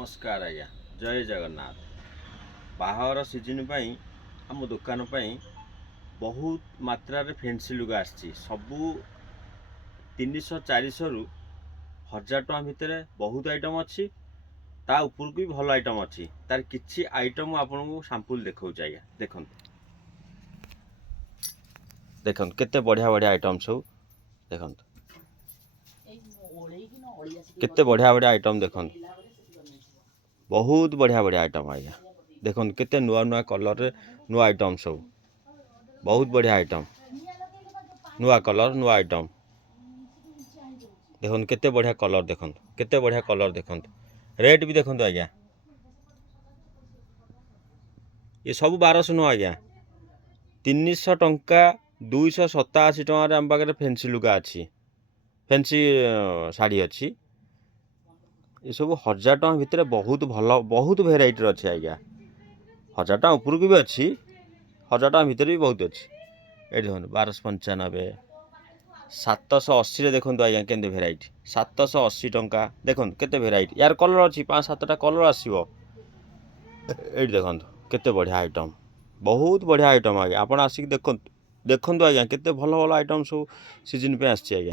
नमस्कार आज्ञा जय जगन्नाथ। बाहागर सीजन आम दुकान बहुत मात्रा रे फैंसी लुगा आसी सबू 300-400 रु 1000 टଙ୍କା भितर बहुत आइटम अच्छी ता ऊपर भी भल आइटम अच्छी तार किछि आइटम आपको सैंपल देखा आज्ञा देखो देखो केते बढ़िया बढ़िया आइटम सब देखो केते बढ़िया बढ़िया आइटम देखो बहुत बढ़िया बढ़िया आइटम आज्ञा देखो केते नुआ नुआ कलर रे नुआ आइटम सब बहुत बढ़िया आइटम नुआ कलर नुआ आइटम देखो केते बढ़िया कलर देखो केते बढ़िया कलर देखो रेट भी देखो आज्ञा ये सब 1200 नुआ आज्ञा 300 टंका 287 टंका आम पाखे फैंसी लुगा अच्छी फैंसी शाढ़ी अच्छी ये सब 1000 टଙ୍କା भितर बहुत भल बहुत भेराइटी अच्छी आज्ञा 1000 टଙ୍କା ऊपर भी अच्छी 1000 टଙ୍କା भितर भी बहुत अच्छी ये देखो 1295 780 देखो आज्ञा केंदे भेराइटी 780 टंका देखो केते भेराइटी यार कलर अच्छी 5-7टा कलर आसो ये देखो केते बढ़िया आइटम बहुत बढ़िया आइटम आज्ञा आप आसिक देखो देखो आज्ञा केते भल भल आइटम सब सीजन पे आज्ञा।